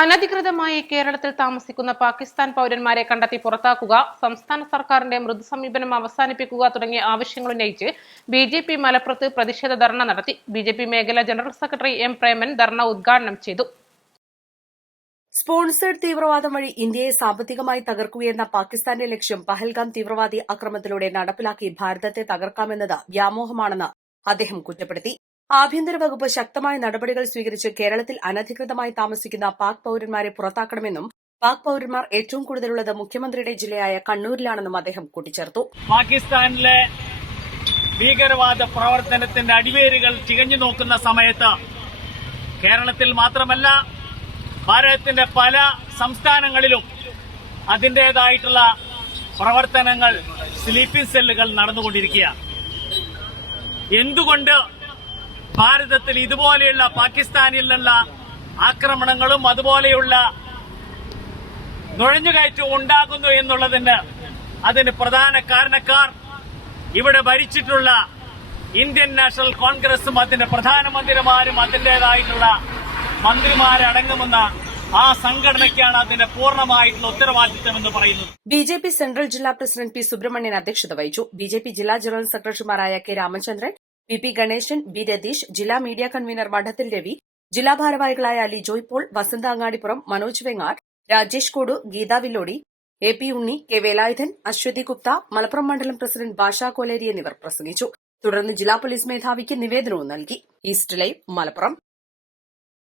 അനധികൃതമായി കേരളത്തിൽ താമസിക്കുന്ന പാകിസ്ഥാൻ പൗരന്മാരെ കണ്ടെത്തി പുറത്താക്കുക സംസ്ഥാന സർക്കാരിന്റെ മൃദു സമീപനം അവസാനിപ്പിക്കുക തുടങ്ങിയ ആവശ്യങ്ങൾ ഉന്നയിച്ച് ബി ജെ പി മലപ്പുറത്ത് പ്രതിഷേധ ധർണ നടത്തി. ബി ജെ പി മേഖലാ ജനറൽ സെക്രട്ടറി എം പ്രേമൻ ധർണ ഉദ്ഘാടനം ചെയ്തു. സ്പോൺസേഡ് തീവ്രവാദം വഴി ഇന്ത്യയെ സാമ്പത്തികമായി തകർക്കുകയെന്ന പാകിസ്ഥാന്റെ ലക്ഷ്യം പഹൽഗാം തീവ്രവാദി ആക്രമണത്തിലൂടെ നടപ്പിലാക്കി ഭാരതത്തെ തകർക്കാമെന്നത് വ്യാമോഹമാണെന്ന് അദ്ദേഹം കുറ്റപ്പെടുത്തി. ആഭ്യന്തര വകുപ്പ് ശക്തമായ നടപടികൾ സ്വീകരിച്ച് കേരളത്തിൽ അനധികൃതമായി താമസിക്കുന്ന പാക് പൌരന്മാരെ പുറത്താക്കണമെന്നും പാക് പൌരന്മാർ ഏറ്റവും കൂടുതലുള്ളത് മുഖ്യമന്ത്രിയുടെ ജില്ലയായ കണ്ണൂരിലാണെന്നും അദ്ദേഹം കൂട്ടിച്ചേർത്തു. പാകിസ്ഥാനിലെ ഭീകരവാദ പ്രവർത്തനത്തിന്റെ അടിവേരുകൾ തികഞ്ഞു നോക്കുന്ന സമയത്ത് കേരളത്തിൽ മാത്രമല്ല ഭാരതത്തിന്റെ പല സംസ്ഥാനങ്ങളിലും അതിന്റെതായിട്ടുള്ള പ്രവർത്തനങ്ങൾ സ്ലീപ്പിംഗ് സെല്ലുകൾ നടന്നുകൊണ്ടിരിക്കുകയാണ്. എന്തുകൊണ്ട് ഭാരതത്തിൽ ഇതുപോലെയുള്ള പാകിസ്ഥാനിൽ നിന്നുള്ള ആക്രമണങ്ങളും അതുപോലെയുള്ള നുഴഞ്ഞുകയറ്റവും ഉണ്ടാകുന്നു എന്നുള്ളതിന് അതിന് പ്രധാന കാരണക്കാർ ഇവിടെ ഭരിച്ചിട്ടുള്ള ഇന്ത്യൻ നാഷണൽ കോൺഗ്രസും അതിന്റെ പ്രധാനമന്ത്രിമാരും അതിന്റെതായിട്ടുള്ള മന്ത്രിമാരടങ്ങുമെന്ന ആ സംഘടനയ്ക്കാണ് അതിന്റെ പൂർണമായിട്ടുള്ള ഉത്തരവാദിത്തം എന്ന് പറയുന്നത്. ബി ജെ പി സെൻട്രൽ ജില്ലാ പ്രസിഡന്റ് പി സുബ്രഹ്മണ്യൻ അധ്യക്ഷത വഹിച്ചു. ബി ജെ പി ജില്ലാ ജനറൽ സെക്രട്ടറിമാരായ K Ramachandran P P Ganesan B Ratheesh ജില്ലാ മീഡിയ കൺവീനർ മഠത്തിൽ രവി ജില്ലാ ഭാരവാഹികളായ Ali Joypaul Vasantha Angadipuram Manoj വെങ്ങാർ Rajesh കോടു Geetha Villodi A P Unni K Velayudhan Aswathi Gupta Malappuram മണ്ഡലം പ്രസിഡന്റ് ഭാഷ കോലേരി എന്നിവർ പ്രസംഗിച്ചു. തുടർന്ന് ജില്ലാ പോലീസ് മേധാവിക്ക് നിവേദനവും നൽകി. East live Malappuram.